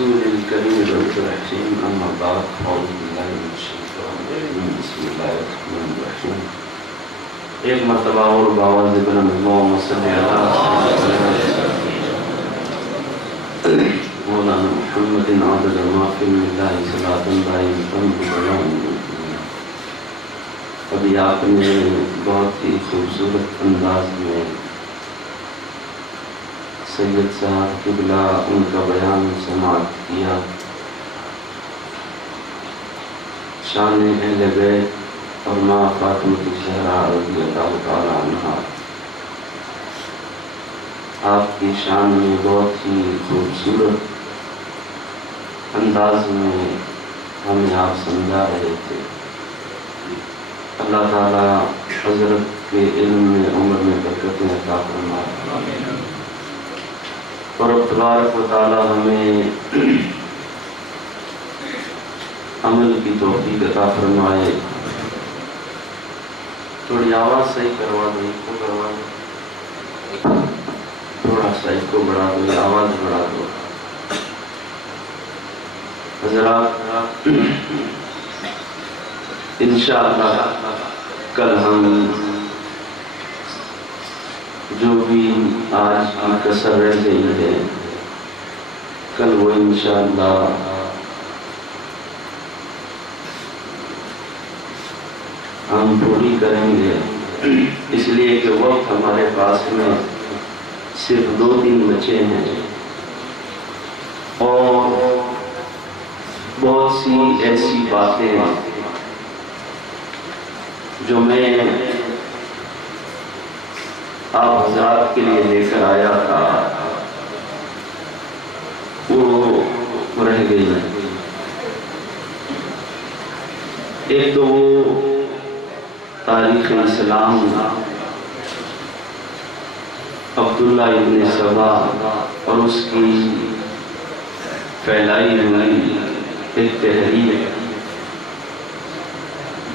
رسول الكريم الرؤوف الرحيم أما بعد أعوذ بالله من الشيطان الرجيم بسم الله الرحمن الرحيم ایک مرتبہ اور باواز بلند اللہم صلی اللہ مولانا محمد عبد ما فی اللہ صلاۃ دائمۃ بقیام ابھی آپ نے بہت ہی خوبصورت انداز میں سید صاحب قبلہ ان کا بیان سماعت کیا. شان اہل بیت اور ماں فاطمہ الزہرا رضی اللہ تعالی عنہا آپ کی شان میں بہت ہی خوبصورت انداز میں ہمیں آپ سمجھا رہے تھے. اللہ تعالی حضرت کے علم میں عمر میں برکتیں عطا فرمائے اور تبارک و تعالی ہمیں عمل کی توفیق عطا فرمائے. تھوڑی آواز صحیح کروا دو، اس کو کروا دو، تھوڑا سا اس کو بڑھا دو، آواز بڑھا دو. حضرات انشاءاللہ کل ہم جو بھی آج کی کسر رہ گئی ہے کل وہ انشاءاللہ ہم پوری کریں گے، اس لیے کہ وقت ہمارے پاس میں صرف 2 دن بچے ہیں اور بہت سی ایسی باتیں ہیں جو میں آپ حضرات کے لیے لے کر آیا تھا وہ رہ گئی. ایک تو وہ تاریخ اسلام عبداللہ ابن سبا اور اس کی پھیلائی ہوئی ایک تحریر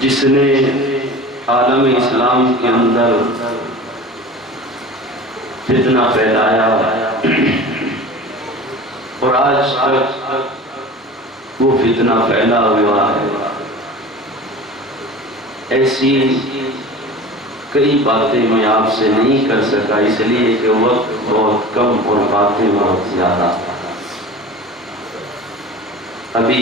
جس نے عالم اسلام کے اندر فتنہ پھیلایا اور آج تک وہ فتنہ پھیلا ہوا ہے. ایسی کئی باتیں میں آپ سے نہیں کر سکا اس لیے کہ وقت بہت کم اور باتیں بہت زیادہ. ابھی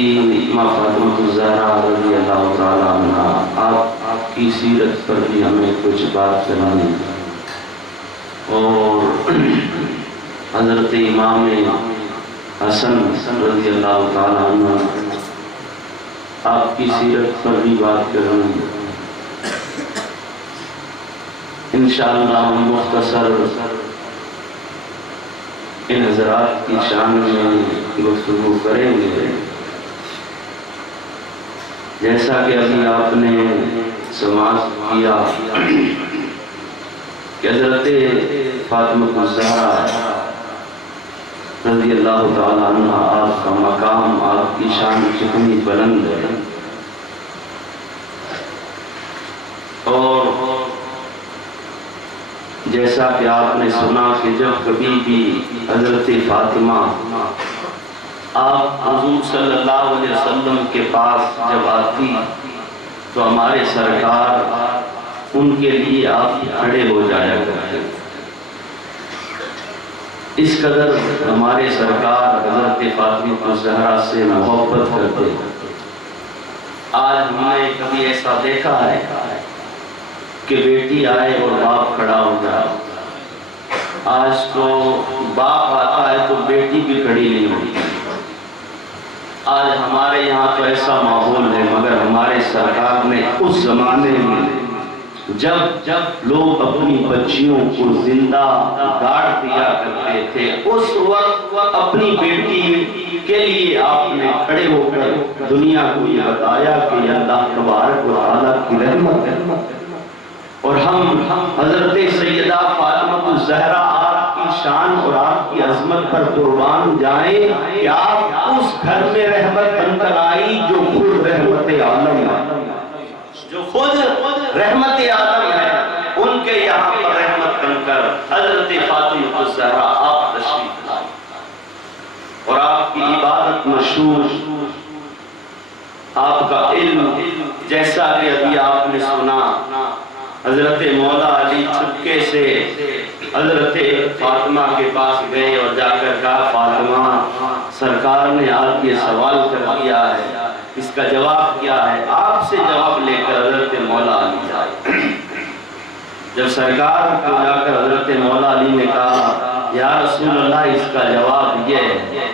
ماں فاطمہ الزہرا رضی اللہ تعالیٰ عنہا آپ کی سیرت پر بھی ہمیں کچھ بات کرنی اور حضرت امام حسن رضی اللہ تعالیٰ عنہ آپ کی سیرت پر بھی بات کرنی. انشاءاللہ ہم مختصر ان حضرات کی شان میں گفتگو کریں گے. جیسا کہ ابھی آپ نے سماعت کیا کہ حضرت فاطمہ الزہرا رضی اللہ تعالیٰ عنہ آپ کا مقام، آپ کی شان کتنی بلند ہے. اور جیسا کہ آپ نے سنا کہ جب کبھی بھی حضرت فاطمہ آپ حضور صلی اللہ علیہ وسلم کے پاس جب آتی تو ہمارے سرکار ان کے لیے آپ کھڑے ہو جایا کرتے. اس قدر ہمارے سرکار حضرت فاطمہ الزہرا سے محبت کرتے. آج ہم نے کبھی ایسا دیکھا ہے کہ بیٹی آئے اور باپ کھڑا ہو جائے. آج تو باپ آتا ہے تو بیٹی بھی کھڑی نہیں ہوتی. آج ہمارے یہاں تو ایسا ماحول ہے، مگر ہمارے سرکار نے اس زمانے میں جب لوگ اپنی بچیوں کو زندہ گاڑ دیا کرتے تھے اس وقت اپنی بیٹی کے لیے آپ نے کھڑے ہو کر دنیا کو یہ بتایا کہ یہ اللہ تبارک و تعالیٰ کی رحمت ہے. اور ہم حضرت سیدہ فاطمہ الزہرا آپ کی شان اور آپ کی عظمت پر قربان جائیں کہ آپ اس گھر میں رحمت بن کر آئی جو خود رحمت عالم ہے، جو خود رحمت عالم ہے. ان کے یہاں پر رحمت بن کر حضرت فاطمہ الزہرا آپ تشریف لائے اور آپ کی عبادت بات مشہور، آپ کا علم جیسا کہ ابھی آپ نے سنا، حضرت مولا علی چپکے سے حضرت فاطمہ کے پاس گئے اور جا کر کہا فاطمہ سرکار نے آپ یہ سوال کر دیا ہے، اس کا جواب کیا ہے؟ آپ سے جواب لے کر حضرت مولا علی جائے۔ جب سرکار کو جا کر حضرت مولا علی نے کہا یا رسول اللہ اس کا جواب یہ ہے،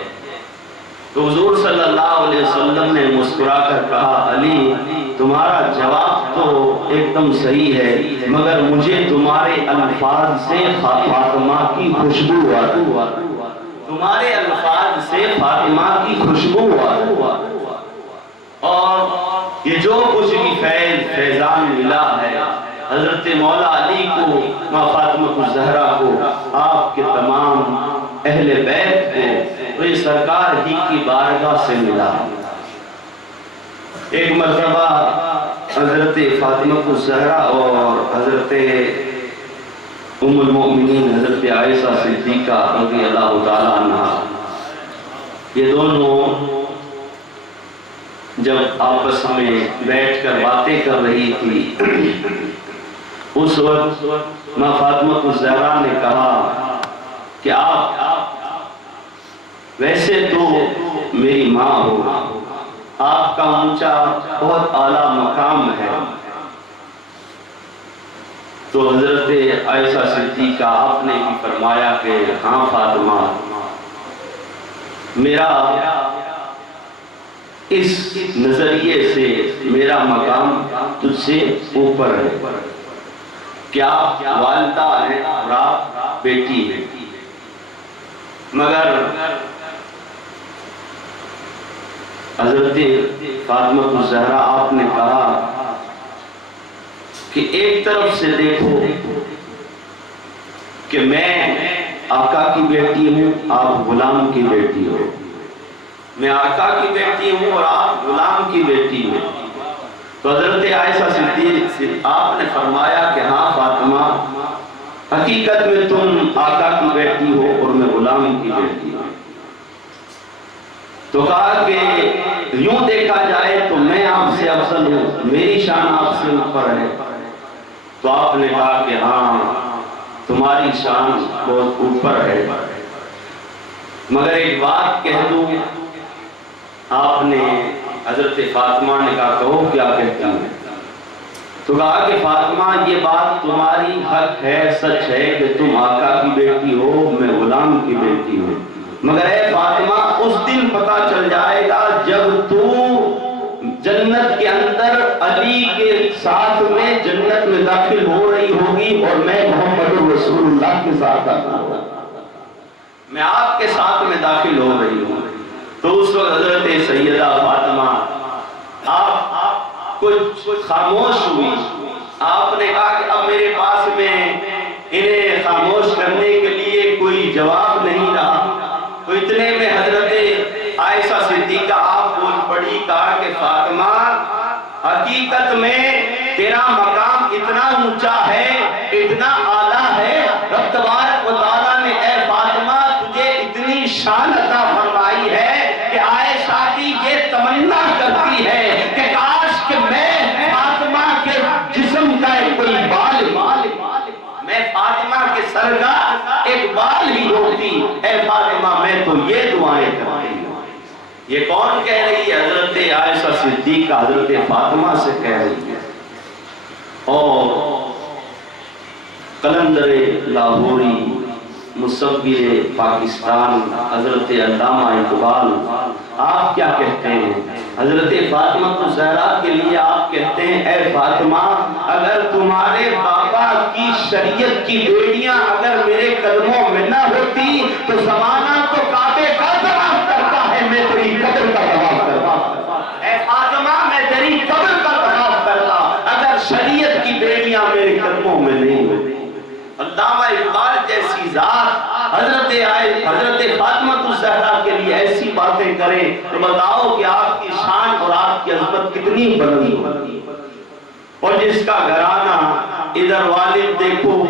تو حضور صلی اللہ علیہ وسلم نے مسکرا کر کہا علی تمہارا جواب تو ایک دم صحیح ہے، مگر مجھے تمہارے الفاظ سے فاطمہ کی خوشبو آتی، تمہارے الفاظ سے فاطمہ کی خوشبو آتی، اور یہ جو کچھ بھی فیضان ملا ہے حضرت مولا علی کو، ماں فاطمہ الزہرا کو، آپ کے تمام اہل بیت کو، تو یہ سرکار ہی کی بارگاہ سے ملا۔ ایک مرتبہ حضرت فاطمہ الزہرا اور حضرت ام المؤمنین حضرت عائشہ صدیقہ رضی اللہ تعالیٰ عنہ، یہ دونوں جب آپس میں بیٹھ کر باتیں کر رہی تھی، اس وقت ماں فاطمہ الزہرا نے کہا کہ آپ ویسے تو میری ماں ہو، آپ کا اونچا بہت اعلیٰ مقام ہے، تو حضرت عائشہ صدیقہ آپ نے بھی فرمایا کہ ہاں فاطمہ میرا اس نظریے سے میرا مقام تجھ سے اوپر ہے کہ آپ والدہ ہیں اور آپ بیٹی ہیں، مگر حضرت فاطمہ الزہرا آپ نے کہا کہ ایک طرف سے دیکھو کہ میں آقا کی بیٹی ہوں، آپ غلام کی بیٹی ہو، میں آقا کی بیٹی ہوں اور آپ غلام کی بیٹی ہو، تو حضرت عائشہ صدیقہ آپ نے فرمایا کہ ہاں فاطمہ حقیقت میں تم آقا کی بیٹی ہو اور میں غلام کی بیٹی ہوں، تو کہا کہ یوں دیکھا جائے تو میں آپ سے افضل ہوں، میری شان آپ سے اوپر ہے، تو آپ نے کہا کہ ہاں تمہاری شان بہت اوپر ہے، مگر ایک بات کہہ دوں، آپ نے حضرت فاطمہ نے کہا کہو کیا کہتی ہیں، تو کہا کہ فاطمہ یہ بات تمہاری حق ہے، سچ ہے کہ تم آقا کی بیٹی ہو، میں غلام کی بیٹی ہوں، مگر اے فاطمہ اس دن پتہ چل جائے گا جب تو جنت کے اندر علی کے ساتھ میں جنت میں داخل ہو رہی ہوگی اور میں محمد رسول اللہ کے ساتھ داخل ہوں، میں آپ کے ساتھ میں داخل ہو رہی ہوں، تو اس وقت حضرت سیدہ فاطمہ آپ کچھ خاموش ہوئی، آپ نے کہا کہ اب میرے پاس میں انہیں خاموش کرنے کے لیے کوئی جواب نہیں رہا، تو اتنے میں حضرت عائشہ صدیقہ آپ بول پڑی، کہا کہ فاطمہ حقیقت میں تیرا مقام اتنا اونچا ہے، اتنا اعلیٰ ہے، رب تبارک و تعالیٰ نے اے فاطمہ تجھے اتنی شان عطا فرمائی ہے کہ عائشہ کی یہ تمنا کرتی ہے کہ کاش کہ میں فاطمہ کے جسم کا ایک کوئی بال، میں فاطمہ کے سر کا ایک بال ہی ہوتی، اے فاطمہ میں تو یہ دعائیں کرتی ہوں۔ یہ کون کہہ رہی ہے؟ حضرت عائشہ صدیقہ حضرت فاطمہ سے کہہ رہی ہے، اور قلندر لاہوری مصور پاکستان حضرت علامہ اقبال آپ کیا کہتے ہیں؟ حضرت فاطمہ الزہرا کے لیے آپ کہتے ہیں اے فاطمہ اگر تمہارے بابا کی شریعت کی بیڑیاں اگر میرے قدموں میں نہ ہوتی تو زمانہ تو کعبے کا طواف کرتا ہے، میں تیری قبر کا طواف کرتا، اے فاطمہ میں تیری قبر کا طواف کرتا اگر شریعت کی بیڑیاں میرے قدموں میں نہیں ہوتی۔ علامہ اقبال جیسی ذات حضرت فاطمہ الزہرا کے لیے ایسی باتیں کریں تو بتاؤ کہ آپ کی شان اور آپ کی عظمت کتنی بلند ہوتی ہے۔ اور جس کا گھرانہ ادھر والد دیکھو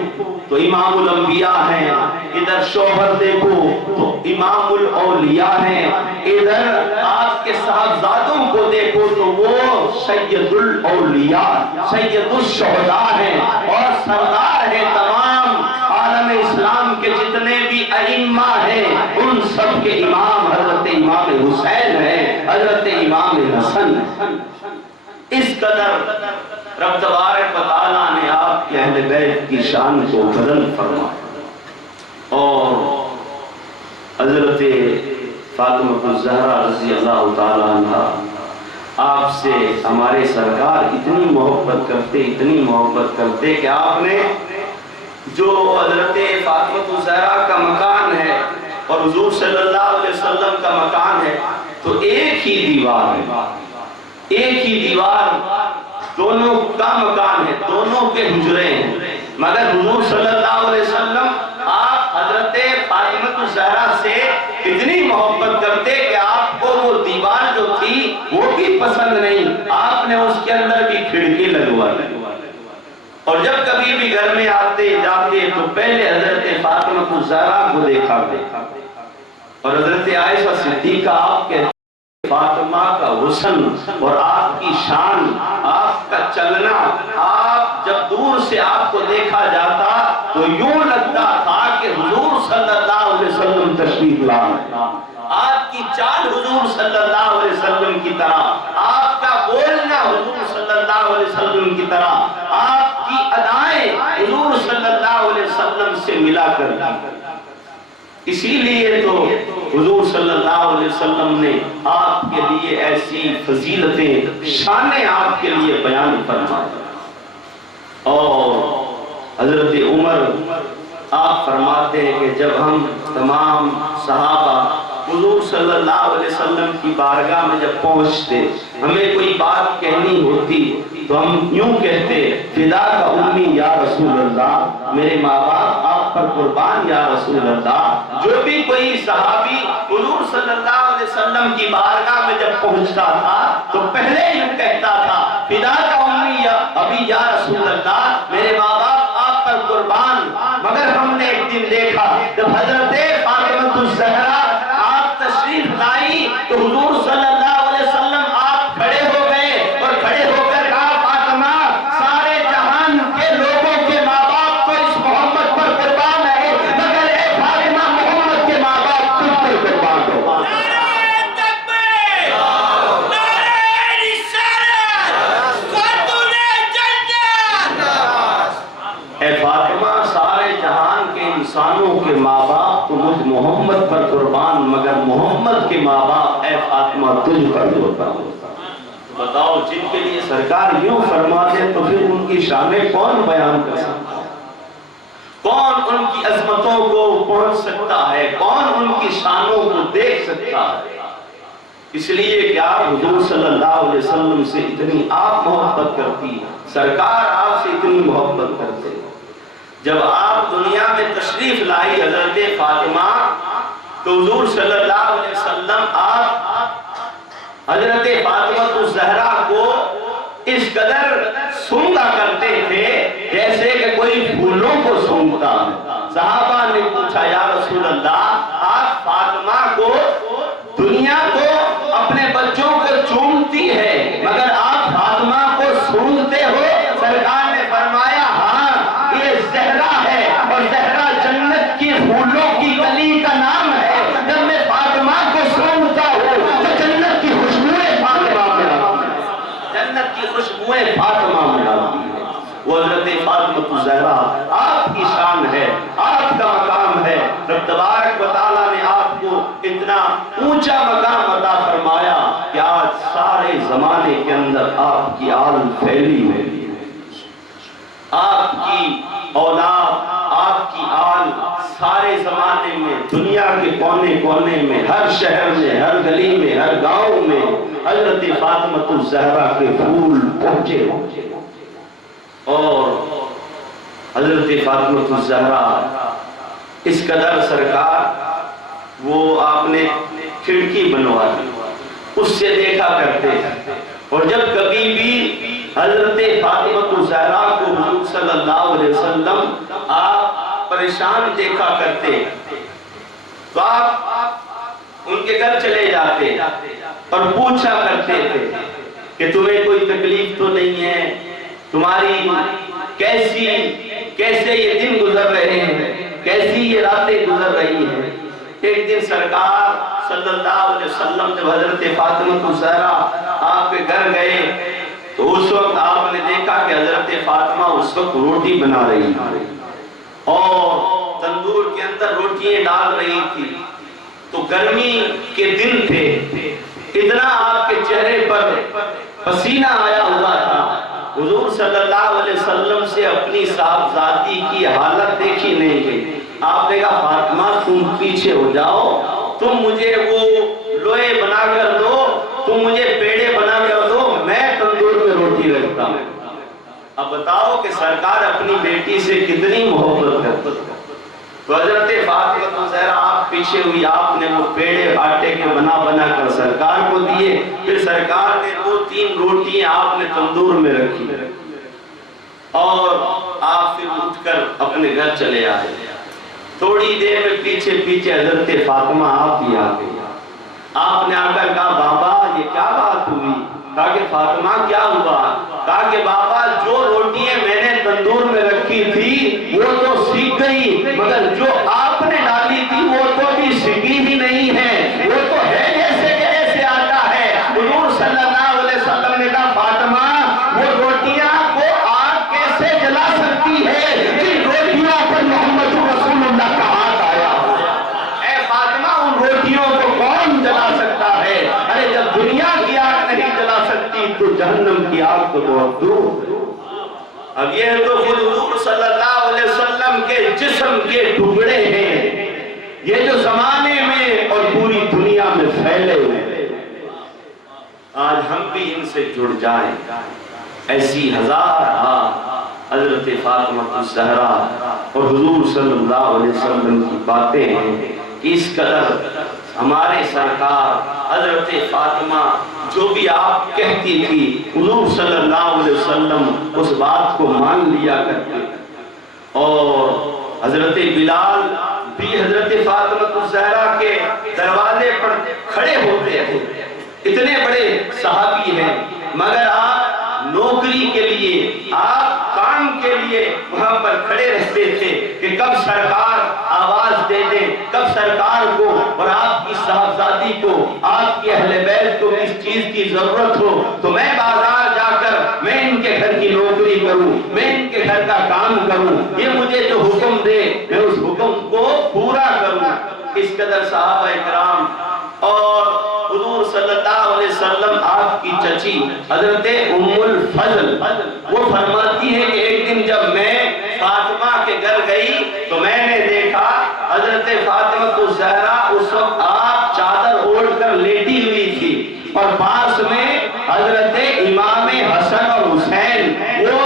تو امام الانبیاء ہیں، ادھر شوہر دیکھو تو امام الاولیاء ہیں، ادھر آپ کے صاحبزادوں کو دیکھو تو وہ سید الاولیاء سید الشہداء ہیں اور سردار ہیں تمام عالم اسلام کے جتنے بھی ائمہ ہیں ان سب کے امام حضرت امام حسین ہیں، حضرت امام حسن ہیں۔ اس قدر رب تبارک و تعالیٰ نے آپ کے اہل بیت کی شان کو بلند فرمایا اور حضرت فاطمہ الزہرا رضی اللہ تعالیٰ عنہ آپ سے ہمارے سرکار اتنی محبت کرتے کہ آپ نے جو حضرت فاطمہ الزہرا کا مکان ہے اور حضور صلی اللہ علیہ وسلم کا مکان ہے تو ایک ہی دیوار دونوں کا مکان ہے، دونوں کے حجرے ہیں، مگر حضور صلی اللہ علیہ وسلم آپ حضرت فاطمہ الزہرا سے اتنی محبت کرتے کہ آپ کو وہ دیوار جو تھی وہ بھی پسند نہیں، آپ نے اس کے اندر بھی کھڑکی لگوا لی اور جب کبھی بھی گھر میں آتے جاتے تو پہلے حضرت فاطمہ الزہرا کو دیکھا اور حضرت عائشہ صدیقہ آپ کے فاطمہ کا حسن اور آپ کی شان، آپ کا چلنا، آپ جب دور سے آپ کو دیکھا جاتا تو یوں لگتا تھا کہ حضور صلی اللہ علیہ وسلم تشریف لائے، آپ کی چال حضور صلی اللہ علیہ وسلم کی طرح، آپ کا بولنا حضور صلی اللہ علیہ وسلم کی طرح، آپ کی ادائیں حضور صلی اللہ علیہ وسلم سے ملا کر دی۔ اسی لیے تو حضور صلی اللہ علیہ وسلم نے آپ کے لیے ایسی فضیلتیں، شانیں آپ کے لیے بیان فرمائی اور حضرت عمر آپ فرماتے ہیں کہ جب ہم تمام صحابہ حضور صلی اللہ علیہ وسلم کی بارگاہ میں جب پہنچتے، ہمیں کوئی بات کہنی ہوتی تو ہم یوں کہتے فدا کا امی یا رسول اللہ، میرے ماں باپ آپ پر قربان یا رسول اللہ۔ جو بھی کوئی صحابی حضور صلی اللہ علیہ وسلم کی بارگاہ میں جب پہنچتا تھا تو پہلے یوں کہتا تھا فدا کا امی یا ابھی یا رسول اللہ، میرے ماں باپ آپ پر قربان۔ مگر ہم نے ایک دن دیکھا جب حضرت فاطمہ الزہرا آپ تشریف لائی تو حضور صلی اللہ علیہ وسلم آپ کھڑے ہو گئے اور کھڑے ہو کر کہا فاطمہ سارے جہان کے لوگوں کے ماں باپ تو اس محمد پر قربان ہے، مگر اے فاطمہ محمد کے ماں باپ تجھ پر قربان ہو۔ اے فاطمہ سارے جہان کے انسانوں کے ماں باپ تو مجھ محمد پر قربان، مگر محمد کے ماں باپ اے فاطمہ تجھ پر قربان۔ بتاؤ جن کے لیے سرکار یوں فرما دے تو پھر ان کی شانیں کون بیان کر سکتا ہے؟ کون ان کی عظمتوں کو پہنچ سکتا ہے؟ کون ان کی شانوں کو دیکھ سکتا ہے؟ اس لیے کہ آپ حضور صلی اللہ علیہ وسلم سے اتنی آپ محبت کرتی، سرکار آپ سے اتنی محبت کرتے۔ جب آپ دنیا میں تشریف لائی حضرت فاطمہ تو حضور صلی اللہ علیہ وسلم آپ حضرت فاطمہ الزہرا کو اس قدر سونگا کرتے تھے جیسے کہ کوئی پھولوں کو سونگتا ہے۔ صحابہ نے پوچھا یا رسول اللہ آپ فاطمہ کو دنیا کو اپنے بچوں کو چومتی ہے مگر آپ فاطمہ کو سونگتے ہو؟ سرکار نے فرمایا ہاں یہ زہرا ہے اور زہرا جنت کی پھولوں کی کلی کا نام ہے۔ جب میں فاطمہ کو سونگتا ہوں تو جنت کی خوشبوئیں فاطمہ میں آتی ہیں، جنت کی خوشبوئیں فاطمہ میں آتی ہیں۔ وہ حضرت فاطمہ الزہرا آپ کی شان ہے، آپ کا مقام ہے۔ رب تبارک و تعالیٰ نے آپ کو اتنا اونچا مقام عطا فرمایا کہ آج سارے زمانے کے اندر آپ کی آل پھیلی ہوئی ہے، آپ کی اولاد، آپ کی آل سارے زمانے میں دنیا کے کونے کونے میں، ہر شہر میں، ہر گلی میں، ہر گاؤں میں حضرت فاطمہ الزہرا کے پھول پہنچے اور حضرت فاطمہ الزہرا اس قدر سرکار وہ آپ نے کھڑکی بنوا دی، اس سے دیکھا کرتے اور جب کبھی بھی حضرت فاطمہ الزہرا کو حضور صلی اللہ علیہ وسلم آپ پریشان دیکھا کرتے تو آپ ان کے گھر چلے جاتے اور پوچھا کرتے تھے کہ تمہیں کوئی تکلیف تو نہیں ہے، تمہاری کیسے یہ دن گزر رہے ہیں، کیسی یہ راتیں گزر رہی ہیں۔ ایک دن سرکار صلی اللہ علیہ وسلم جب حضرت فاطمہ الزہرا آپ کے گھر گئے تو اس وقت آپ نے دیکھا کہ حضرت فاطمہ اس وقت روٹی بنا رہی اور تندور کے اندر روٹیاں ڈال رہی تھی۔ تو گرمی کے دن تھے، اتنا آپ کے چہرے پر پسینہ آیا ہوا تھا۔ حضور صلی اللہ علیہ وسلم سے اپنی صاحبزادی کی حالت دیکھی نہیں گئی۔ آپ نے کہا فاطمہ تم پیچھے ہو جاؤ، تم مجھے وہ لوہے بنا کر دو، تم مجھے پیڑے بنا کر دو، میں تندور میں روٹی رکھتا ہوں۔ اب بتاؤ کہ سرکار اپنی بیٹی سے کتنی محبت کرتے ہیں۔ تو حضرت فاطمہ الزہرا آپ پیچھے ہوئی، آپ نے وہ پیڑے آٹے کے بنا کر سرکار کو دیے، پھر سرکار نے 2-3 روٹیاں آپ نے تندور میں رکھی اور آپ پھر اٹھ کر اپنے گھر چلے آئے۔ تھوڑی دیر میں پیچھے حضرت فاطمہ آپ بھی آ گئی۔ آپ نے آ کر کہا بابا یہ کیا بات ہوئی؟ کہا کہ فاطمہ کیا ہوا؟ کہا کہ بابا جو روٹیاں میں نے تندور میں رکھی تھی وہ تو سیکھ گئی، مگر جو آپ نے ڈالی تھی وہ تو بھی سیکھی ہی نہیں ہے، وہ تو ہے جیسے کہ ایسے آتا ہے۔ حضور صلی اللہ علیہ وسلم نے کہا فاطمہ وہ روٹیاں کو آگ کیسے جلا سکتی ہے جن روٹیوں پر محمد رسول اللہ کا ہاتھ آیا؟ اے فاطمہ ان روٹیوں کو کون جلا سکتا ہے؟ ارے جب دنیا کی آگ نہیں جلا سکتی تو جہنم کی آگ تو بہت دور۔ اب یہ تو خود حضور صلی اللہ علیہ وسلم کے جسم کے ٹکڑے ہیں، یہ جو زمانے میں اور پوری دنیا میں پھیلے ہوئے، آج ہم بھی ان سے جڑ جائیں۔ ایسی ہزار حضرت فاطمہ الزہرا اور حضور صلی اللہ علیہ وسلم کی باتیں ہیں کہ اس قدر ہمارے سرکار حضرت فاطمہ جو بھی آپ کہتی تھی حضور صلی اللہ علیہ وسلم اس بات کو مان لیا کرتے، اور حضرت بلال بھی حضرت فاطمہ الزہرا کے دروازے پر کھڑے ہوتے ہیں۔ اتنے بڑے صحابی ہیں مگر آپ نوکری کے لیے، آپ کام کے لیے وہاں پر کھڑے رہتے تھے کہ کب سرکار آواز دے دیں، کب سرکار کو اور آپ کی صاحبزادی کو، آپ کی اہل بیت کو کس چیز کی ضرورت ہو تو میں بازار جا کر میں ان کے گھر کی نوکری کروں، میں ان کے گھر کا کام کروں، یہ مجھے جو حکم دے میں اس حکم کو پورا کروں۔ اس قدر صحابہ اکرام اور حضور صلی اللہ علیہ وسلم آپ کی چچی حضرت ام الفضل وہ فرماتی ہے کہ ایک دن جب میں فاطمہ کے گھر گئی تو میں نے دیکھا حضرت فاطمہ الزہرا اس وقت آپ چادر اوڑھ کر لیٹی ہوئی تھی اور پاس میں حضرت امام حسن اور حسین وہ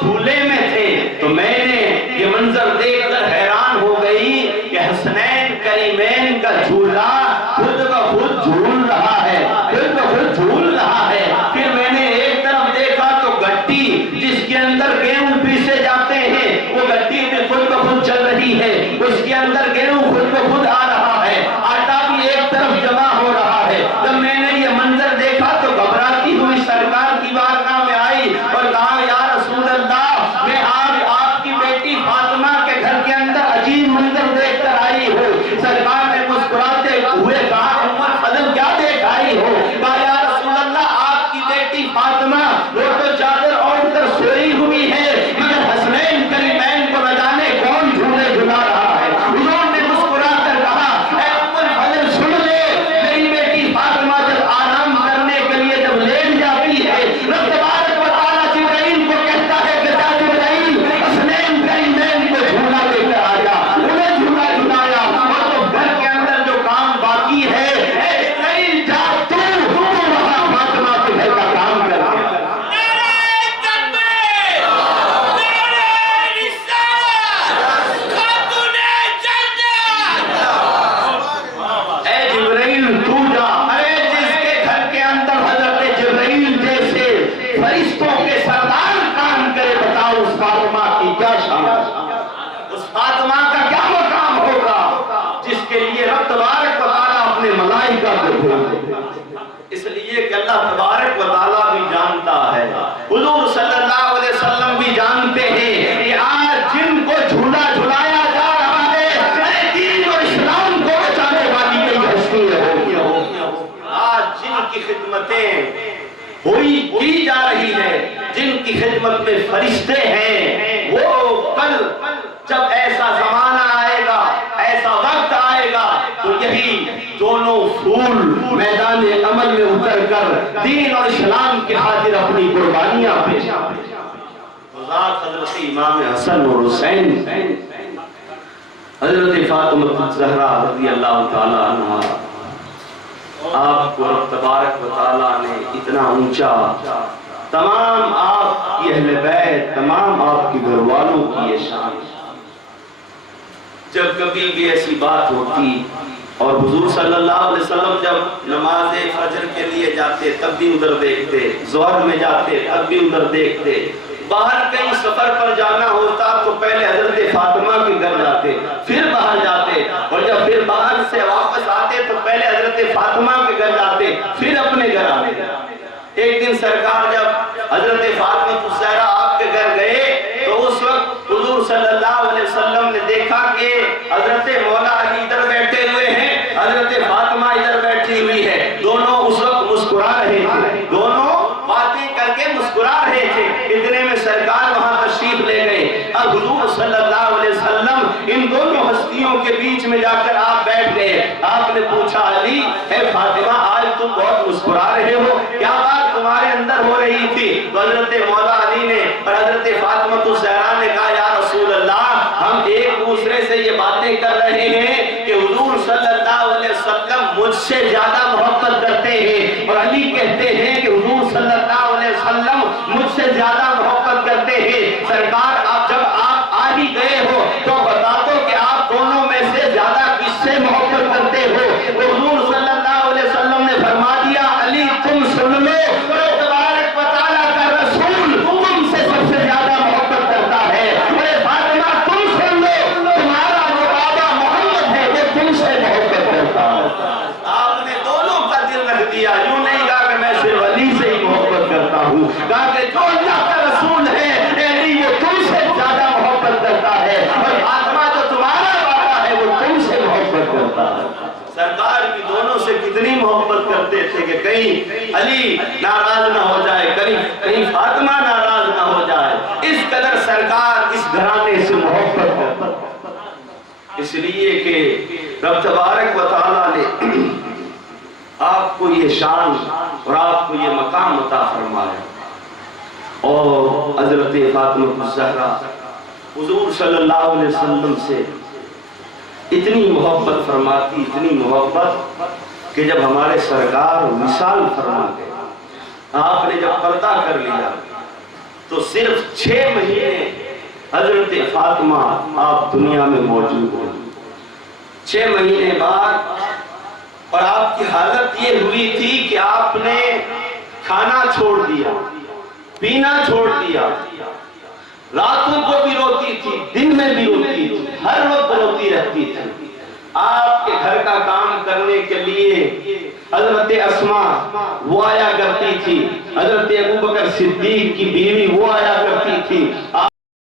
جھولے میں تھے۔ تو میں نے یہ منظر دیکھ کر حیران ہو گئی کہ حسنین کریمین کا جھولا خود بخود جھول رہا ہے، خود بخود جھول رہا ہے۔ پھر میں نے ایک طرف دیکھا تو گٹی جس کے اندر گیہوں پیسے جاتے ہیں وہ گٹی بھی خود بخود چل رہی ہے، اس کے اندر گیہوں خود بخود آ رہا ہے، آٹا بھی ایک طرف جمع ہو رہا ہے۔ جب میں نے یہ منظر دیکھا تو گھبراتی ہوئی سرکار کی بارگاہ میں آئی اور کہا یا رسول اللہ میں آج آپ کی بیٹی فاطمہ کے گھر کے اندر عجیب منظر دیکھ کر آئی ہوں۔ سرکار نے مسکراتے ہوئے کہا ام الفضل کیا دیکھ آئی ہو؟ کہا یا رسول اللہ آپ کی بیٹی فاطمہ وہ تو چادر اوڑھ کر سوئی ہوئی ہے مگر حسنین کریمین کو نہ جانے کون جھولے جھلا رہا ہے۔ حضور نے مسکرا کر کہا اے ام الفضل سن لے، میری بیٹی فاطمہ جب آرام کرنے کے لیے جب لیٹ جاتی ہے رب تبارک و تعالیٰ جبرائیل کو کہتا ہے کہ جا جبرائیل حسنین کریمین کو جھولا دے کر آیا، انہیں جھولا جھلایا اور تو گھر کے اندر جو کام باقی ہے اے جبرائیل جا تو وہاں فاطمہ کے گھر کا کام کر کے فرشتوں کے سردار کام کرے، بتاؤ اس فاطمہ کی کیا شان، اس فاطمہ کا کیا مقام ہوگا جس کے لیے رب تبارک و تعالیٰ اپنے ملائکہ کا اس لیے کہ اللہ تبارک و تعالیٰ بھی جانتا ہے، حضور صلی اللہ علیہ وسلم بھی جانتے ہیں کہ آج جن کو جھولا جھلایا جا رہا ہے دین اور اسلام کو بچانے والی کئی ہستی ہے، آج جن کی خدمتیں ہوئی کی جا رہی ہے، جن کی خدمت میں فرشتے ہیں، وہ کل جب ایسا زمانہ آئے گا، ایسا وقت آئے گا تو یہی دونوں پھول میدان عمل میں اتر کر دین اور اسلام کی خاطر اپنی قربانیاں پیش کریں۔ ذات حضرت امام حسن اور حسین، حضرت فاطمہ الزہرا رضی اللہ تعالیٰ عنہا، آپ کو رب تبارک و تعالیٰ نے اتنا اونچا، تمام آپ کی اہل بیت، تمام آپ کے گھر والوں کی یہ شان، جب کبھی بھی ایسی بات ہوتی اور حضور صلی اللہ علیہ وسلم جب نماز فجر کے لیے جاتے تب بھی ادھر دیکھتے، ظہر میں جاتے تب بھی ادھر دیکھتے، باہر کہیں سفر پر جانا ہوتا تو پہلے حضرت فاطمہ کے گھر جاتے، پھر باہر جاتے، اور جب پھر باہر سے واپس آتے تو پہلے حضرت فاطمہ کے گھر جاتے، پھر اپنے گھر آتے۔ ایک دن سرکار جب حضرت فاطمہ الزہرا آپ کے گھر گئے تو اس وقت حضور صلی اللہ علیہ وسلم نے دیکھا کہ حضرت مولا علی ادھر بیٹھے ہوئے ہیں، حضرت فاطمہ ادھر بیٹھی ہوئی ہے، دونوں اس وقت مسکرا رہے تھے، دونوں باتیں کر کے مسکرا رہے تھے، اتنے میں سرکار وہاں تشریف لے گئے۔ اب حضور صلی اللہ علیہ وسلم ان دونوں ہستیوں کے بیچ میں جا کر آپ بیٹھ گئے۔ آپ نے پوچھا علی، اے فاطمہ آج تم بہت مسکرا رہے ہو، کیا بات تمہارے اندر ہو رہی تھی؟ تو حضرت مولا علی نے اور حضرت فاطمہ الزہرا نے کہا یا رسول اللہ، ہم ایک دوسرے سے یہ باتیں کر رہے ہیں کہ حضور صلی اللہ علیہ وسلم مجھ سے زیادہ محبت کرتے ہیں، اور علی کہتے ہیں کہ حضور صلی اللہ علیہ وسلم مجھ سے زیادہ محبت کرتے ہیں۔ سرکار جب آپ آ ہی گئے ہو تو بتا دو کہ آپ دونوں میں سے زیادہ کس سے محبت کرتے ہو؟ تو حضور صلی اللہ علیہ وسلم نے فرما دیا علی تم سن لو، تبارک و تعالیٰ کا رسول تم سے سب سے زیادہ محبت کرتا ہے، اور فاطمہ تم سن لو تمہارا جو بابا محمد ہے وہ تم سے محبت کرتا ہے۔ آپ نے دونوں کا دل رکھ دیا، یوں نہیں کہا کہ میں صرف علی سے ہی محبت کرتا ہوں، کہا کہ جو اللہ کا رسول ہے علی وہ تم سے زیادہ محبت کرتا ہے، اور فاطمہ جو تمہارا بابا ہے وہ تم سے محبت کرتا ہے۔ سرکار بھی دونوں سے کتنی محبت کرتے تھے کہ کہیں علی ناراض نہ ہو جائے، کہیں فاطمہ ناراض نہ ہو جائے، اس قدر سرکار اس گھرانے سے محبت کرتا ہے۔ اس لیے کہ رب تبارک و تعالیٰ نے آپ کو یہ شان اور آپ کو یہ مقام عطا فرمایا، اور حضرت فاطمہ الزہرا حضور صلی اللہ علیہ وسلم سے اتنی محبت فرماتی، اتنی محبت کہ جب ہمارے سرکار وصال فرما گئے، آپ نے جب پردہ کر لیا تو صرف 6 مہینے حضرت فاطمہ آپ دنیا میں موجود ہیں۔ 6 مہینے بعد، اور آپ کی حالت یہ ہوئی تھی کہ آپ نے کھانا چھوڑ دیا، پینا چھوڑ دیا، راتوں کو بھی روتی تھی، دن میں بھی روتی تھی، ہر وقت روتی رہتی تھی۔ آپ کے گھر کا کام کرنے کے لیے حضرت اسماء وہ آیا کرتی تھی، حضرت ابوبکر صدیق کی بیوی وہ آیا کرتی تھی، آپ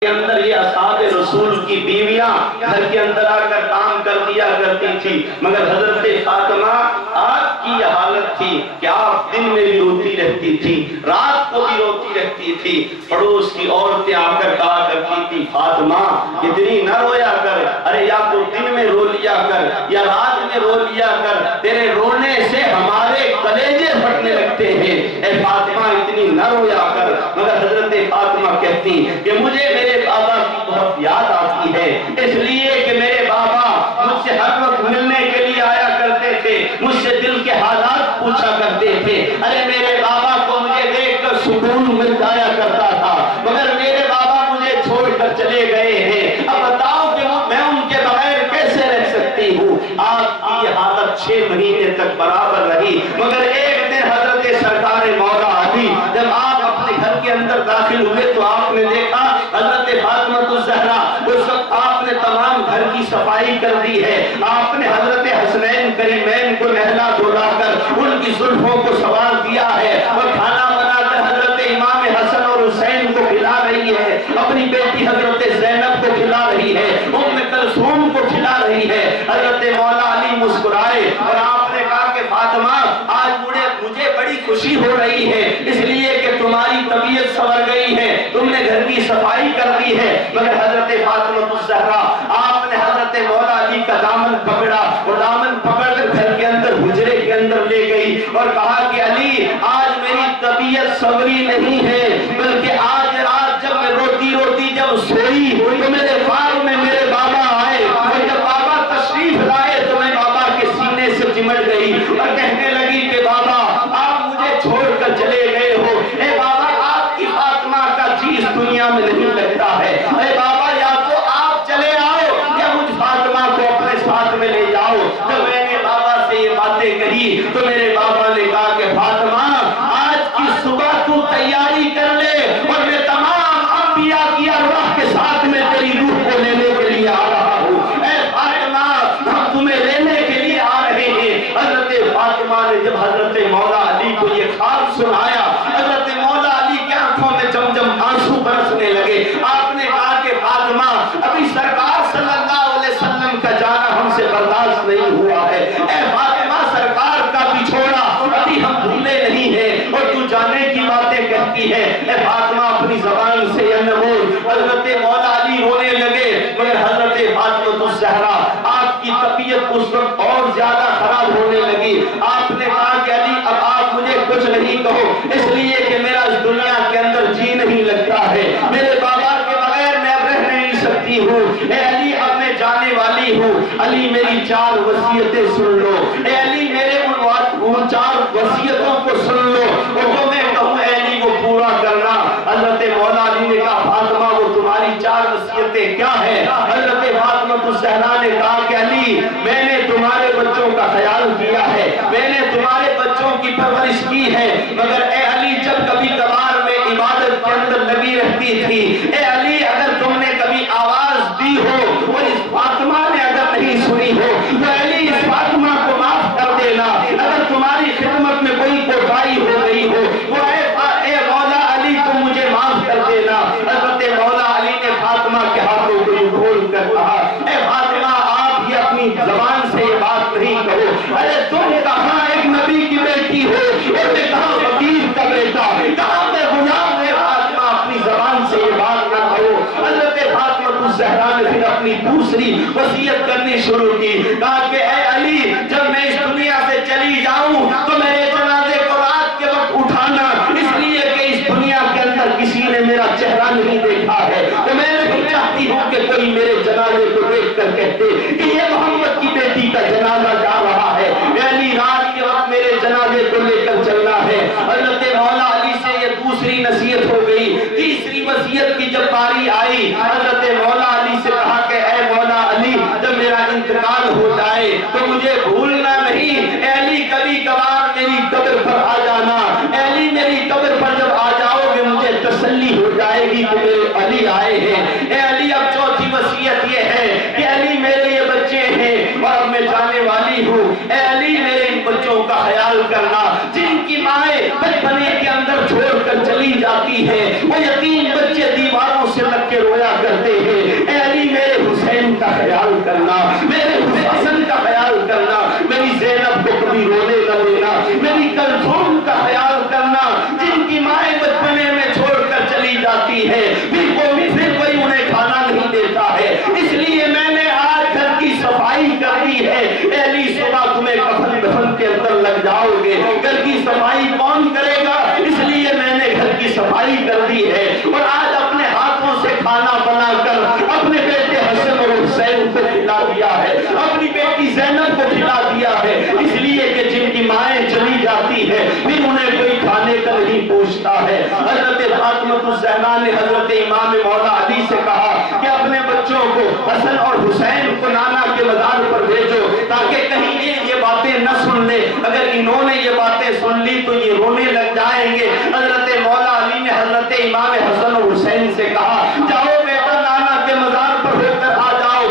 کے اندر یہ اصحاب رسول کی بیویاں گھر کے اندر آ کر کام کر دیا کرتی تھی، مگر حضرت فاطمہ آپ کی یہ حالت تھی کہ آپ دن میں بھی روتی رہتی تھی، رات کو بھی روتی رہتی تھی۔ پڑوس کی عورتیں آ کر کہا کرتی تھی فاطمہ اتنی نہ رویا کر، ارے یا تو دن میں رو لیا کر یا رات میں رو لیا کر، تیرے رونے سے ہمارے کلیجے پھٹنے لگتے ہیں، اے فاطمہ اتنی نہ رویا کر۔ مگر حضرت فاطمہ کہتی کہ مجھے میرے بابا کی بہت یاد آتی ہے، اس لیے کہ میرے بابا مجھ سے ہر وقت ملنے کے لیے آیا کرتے تھے، مجھ سے دل کے حالات پوچھا کرتے تھے، ارے میرے بابا کو مجھے دیکھ کر سکون مل جایا کرتا تھا، مگر میرے بابا مجھے چھوڑ کر چلے گئے ہیں، اب بتاؤ کہ میں ان کے بغیر کیسے رہ سکتی ہوں۔ آپ کی یہ حالت 6 مہینے تک برابر رہی، مگر ایک دن حضرت سرکار مولا علی جب آپ اپنے گھر کے اندر داخل ہوئے تو آپ نے دیکھا حضرت فاطمہ الزہرا، اس وقت آپ نے نے تمام گھر کی صفائی کر دی ہے، آپ نے حضرت حسنین کریمین کو نہلا دھلا کر ان کی زلفوں کو سنوار دیا ہے اور کھانا بنا کر حضرت امام حسن اور حسین کو کھلا رہی ہے، اپنی بیٹی حضرت زینب کو کھلا رہی ہے، ام کلثوم کو کھلا رہی ہے۔ حضرت مولا علی مسکرائے اور آپ نے کہا کہ فاطمہ آج مجھے بڑی خوشی ہو رہی ہے، اس لیے کہ تمہاری طبیعت سنور گئی ہے، تم نے گھر کی صفائی کر دی ہے۔ مگر حضرت فاطمہ الزہرا آپ نے حضرت مولا علی کا دامن پکڑا اور دامن پکڑ کر گھر کے اندر حجرے کے اندر لے گئی اور کہا کہ علی آج میری طبیعت سنوری نہیں ہے، بلکہ آج رات جب میں روتی روتی جب سوئی تو میرے خواب میں میرے بابا آئے اور جب بابا تشریف لائے تو میں بابا کے سینے سے چمٹ گئی اور کہنے لگی کہ بابا آپ مجھے چھوڑ کر چلے گئے ہو، اے بابا آپ کی فاطمہ کا جی اس دنیا میں نہیں لگتا ہے، اے بابا یا تو آپ چلے آؤ یا مجھ فاطمہ کو اپنے ساتھ میں لے جاؤ۔ جب میں نے بابا سے یہ باتیں کہی تو میرے بابا نے کہا کہ فاطمہ آج کی صبح تو تیاری کر لے اور میں تمام انبیاء کی ارواح کے ساتھ میں تیری روح کو لینے کے لیے آ رہا ہوں، اے فاطمہ ہم تمہیں لینے کے لیے آ رہے ہیں۔ حضرت فاطمہ نے جب حضرت مولا علی کو یہ خواب سنایا، حضرت مولا علی کی آنکھوں میں جم جم آنسو برسنے لگے۔ آپ نے کہا کہ فاطمہ ابھی سرکار صلی اللہ علیہ وسلم کا جانا ہم سے برداشت نہیں ہوا ہے، اے فاطمہ سرکار کا بچھوڑا ابھی ہم بھولے نہیں ہیں اور تو جانے کی باتیں کہتی ہے، اے فاطمہ اپنی زبان سے یہ نہ بول۔ حضرت مولا علی رونے لگے مگر حضرت فاطمہ الزہرا آپ کی طبیعت اس وقت اور زیادہ خراب ہونے لگی۔ آپ نے کہا کہ علی اب آپ مجھے کچھ نہیں کہو، اس لیے کہ میرا اس دنیا کے اندر جی نہیں لگتا ہے، میرے بابا کے بغیر میں اب رہ نہیں سکتی ہوں، اے علی اب میں جانے والی ہوں، علی میری 4 وصیتیں سن لو، اے علی میرے ان 4 وصیتوں کو سن لو اور جو میں کہوں اے علی وہ پورا کرنا۔ حضرت مولا علی نے کہا فاطمہ وہ تمہاری 4 وصیتیں کیا ہیں؟ حضرت فاطمہ الزہرا نے کہا کہ علی میں نے تمہارے بچوں کا خیال کیا ہے، میں نے تمہارے بچوں کی پرورش کی ہے، مگر اے علی جب کبھی کبھار میں عبادت کے اندر لگی رہتی تھی، اے علی اگر تم نے کبھی آواز دی ہو اور اس فاطمہ نے اگر نہیں سنی ہو تو علی اس فاطمہ کو معاف کر دینا، اگر تمہاری خدمت میں کوئی کوتاہی ہو گئی ہو وہ اے مولا علی تم مجھے معاف کر دینا۔ حضرت مولا علی نے فاطمہ کے ہاتھوں کو کھول کر کہا اے فاطمہ آپ ہی اپنی زبان سے یہ بات نہیں کہو، ارے تم کہاں ایک نبی کی بیٹی ہو اور میں کہاں فقیر کا بیٹا، کہاں میں غلام ہے، فاطمہ اپنی زبان سے یہ بات نہ کہو۔ حضرت فاطمہ الزہرا نے پھر اپنی دوسری وصیت کرنی شروع کی، کہا کہ اے علی جب میں اس دنیا سے چلی جاؤں تو میرے جنازے کو رات کے وقت اٹھانا، اس لیے کہ اس دنیا کے اندر کسی نے میرا چہرہ نہیں دیکھا ہے، تو میں نہیں چاہتی ہوں کہ کوئی میرے جنازے کو دیکھ کر کہتے کہ یہ محمد کی بیٹی کا جنازہ جا رہا ہے، علی رات کے وقت میرے جنازے کو لے کر چلنا ہے۔ حضرت مولا علی سے یہ دوسری نصیحت ہو گئی۔ تیسری وصیت کی جب باری آئی حضرت مولا علی سے کہا کہ اے مولا علی جب میرا انتقال ہو جائے تو مجھے بھولنا نہیں، اے علی کبھی کبھار میری قبر پر آ جانا، اے علی میری قبر پر جب آ جاؤ گے مجھے تسلی ہو جائے گی کہ میرے علی آئے ہیں۔ اے علی اب چوتھی وصیت یہ ہے کہ علی میرے یہ بچے ہیں اور اب میں جانے والی ہوں، اے علی میرے ان بچوں کا خیال کرنا جن کی مائیں بچپنے کے اندر چھوڑ کر چلی جاتی ہے، وہ یتیم بچے دیواروں سے لگ کے رویا کرتے ہیں، اے علی میرے حسین کا خیال کرنا، میرے حسن کا خیال کرنا، میری زینب کو کبھی رونے نہ دینا، میری کلثوم کا خیال کرنا جن کی مائیں بچپنے میں چھوڑ کر چلی جاتی ہے، پھر کوئی انہیں کھانا نہیں دیتا ہے، اس لیے میں نے آج گھر کی صفائی کر دی ہے، اے علی صبح تمہیں کفن دفن کے اندر لگ جاؤ گے، گھر کی صفائی کون کرے گا، اس لیے میں نے گھر کی صفائی کر دی ہے اور آج اپنے ہاتھوں سے کھانا بنا کر اپنے بیٹے حسن اور حسین کو کھلا دیا ہے، اپنی بیٹی زینب کو کھلا دیا ہے، اس لیے کہ جن کی مائیں چلی جاتی ہے پھر انہیں کوئی کھانے کا نہیں پوچھتا ہے۔ حضرت فاطمہ الزہرا نے حضرت امام مولا علی سے کہا کہ اپنے بچوں کو حسن اور حسین کو نانا کے مزار پر بھیجو تاکہ کہیں یہ باتیں نہ سن لے، اگر انہوں نے یہ باتیں سن لی تو یہ رونے لگ جائیں گے۔ حضرت مولا علی نے حضرت امام حسن اور حسین سے کہا جاؤ بیٹا نانا کے مزار پر ہو کر آ جاؤ،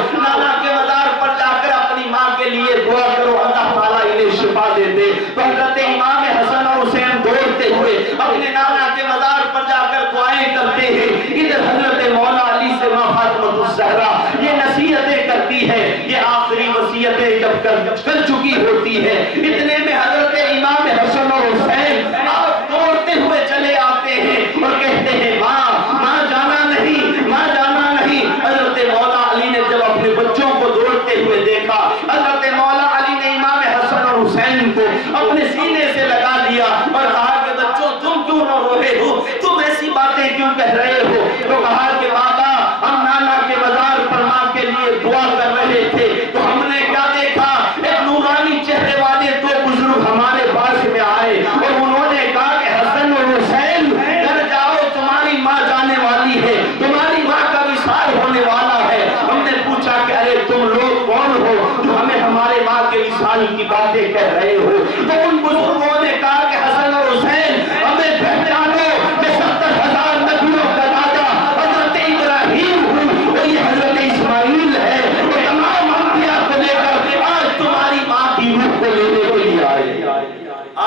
الزہرا یہ نصیحتیں کرتی ہے، یہ آخری وصیتیں جب کر چکی ہوتی ہے، اتنے میں حضرت امام حسن اور حسین آپ دوڑتے ہوئے چلے آتے ہیں اور کہتے ہیں ماں جانا نہیں، ماں جانا نہیں۔ حضرت مولا علی نے جب اپنے بچوں کو دوڑتے ہوئے دیکھا، حضرت مولا علی نے امام حسن اور حسین کو اپنے سینے سے لگا لیا اور کہا کہ بچوں تم کیوں رو رہے ہو، تم ایسی باتیں کیوں کہہ رہے ہو؟ تو کہا کہ بابا ہم نانا کے مزار پر ماں کے لیے دعا کر رہے تھے تو ہم نے کیا دیکھا، ایک نورانی چہرے والے دو بزرگ ہمارے پاس میں آئے اور انہوں نے کہا کہ حسن اور حسین گھر جاؤ، تمہاری ماں جانے والی ہے، تمہاری ماں کا وصال ہونے والا ہے۔ ہم نے پوچھا کہ ارے تم لوگ کون ہو جو ہمیں ہمارے ماں کے وصال کی باتیں کہہ رہے ہو؟ تو ان بزرگوں نے کہا کہ حسن اور حسین ہمیں پہچانو، میں 70,000 نبیوں کا دادا حضرت ابراہیم ہوں اور یہ حضرت اسماعیل ہے، اور تمام انبیاء کو لے کر آج تمہاری ماں کی روح کو لینے کے لیے آئے،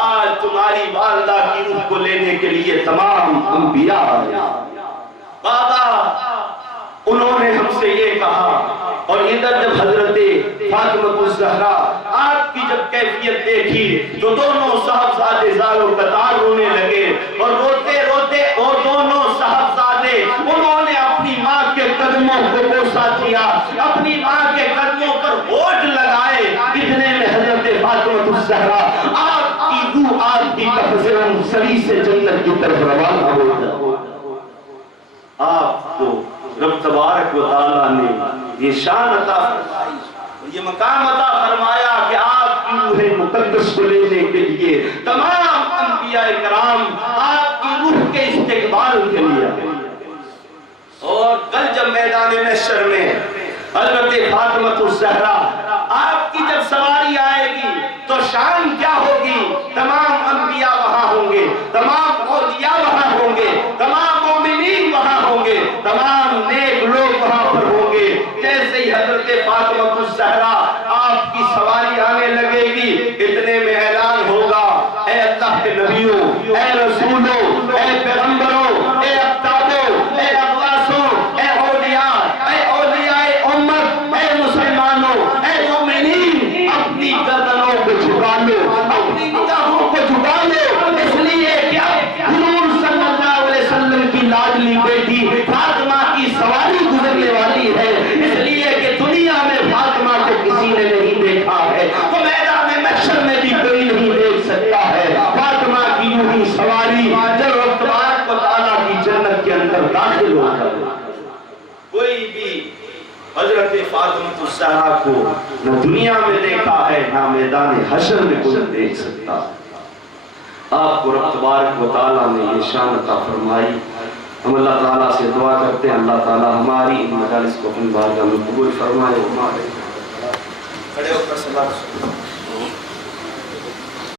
آج تمہاری والدہ کی روح کو لینے کے لیے تمام انبیاء آئے۔ بابا انہوں نے ہم سے یہ کہا، اور ادھر جب حضرت فاطمہ الزہرا آپ کی جب کیفیت دیکھی تو دونوں صاحبزادے زار و قطار رونے لگے، اور روتے روتے وہ دونوں صاحبزادے انہوں نے اپنی ماں کے قدموں کو بوسہ دیا، اپنی ماں کے قدموں پر ہونٹ لگائے۔ اتنے میں حضرت فاطمہ الزہرا آپ کی روح آپ کی قفزن سری سے جنت کی طرف روانہ ہو جائے۔ آپ کو رب تبارک و تعالیٰ نے یہ شان عطا فرمائی، یہ مقام عطا فرمایا کہ آپ کی روح مقدس کو لینے کے لیے تمام انبیاء کرام آپ کی روح کے استقبال کے لیے آئے۔ اور کل جب میدان محشر میں حضرت فاطمہ الزہرا آپ کی جب سواری آئے گی تو شان کیا ہوگی؟ تمام انبیاء وہاں ہوں گے، تمام اولیاء وہاں ہوں گے، تمام مومنین وہاں ہوں گے، تمام نیک لوگ وہاں پر ہوں گے۔ جیسے ہی حضرت فاطمہ الزہرا آپ کی سواری آنے لگے گی، اتنے میں اعلان ہوگا، اے اللہ کے نبیوں، اے رسولوں، اے پیغمبروں، اے اقطابوں، اے اغواسوں، اے اولیاء، اے اولیاء امت، اے مسلمانوں، اے مومنین، اپنی گردنوں کو جھکا لو، اپنی نگاہوں کو جھکا لو، اس لیے کیا حضور صلی اللہ علیہ وسلم کی لاڈلی بیٹی فاطمہ کی سواری گزرنے والی ہے، اس لیے کہ دنیا میں فاطمہ کو کسی نے نہیں دیکھا ہے تو میدان محشر میں بھی کوئی نہیں دیکھ سکتا ہے۔ فاطمہ کی یوں ہی سواری جب رب تبارک و تعالیٰ کی جنت کے اندر داخل ہو جائے، کوئی بھی حضرت فاطمہ الزہرا کو نہ دنیا میں دیکھا ہے نہ میدان حشر میں کوئی دیکھ سکتا۔ آپ کو رب تبارک و تعالیٰ نے یہ شان عطا فرمائی۔ ہم اللہ تعالیٰ سے دعا کرتے ہیں اللہ تعالیٰ ہماری ان مجالس کو اپنی بارگاہ میں قبول فرمائے۔ کھڑے ہو کر صلاۃ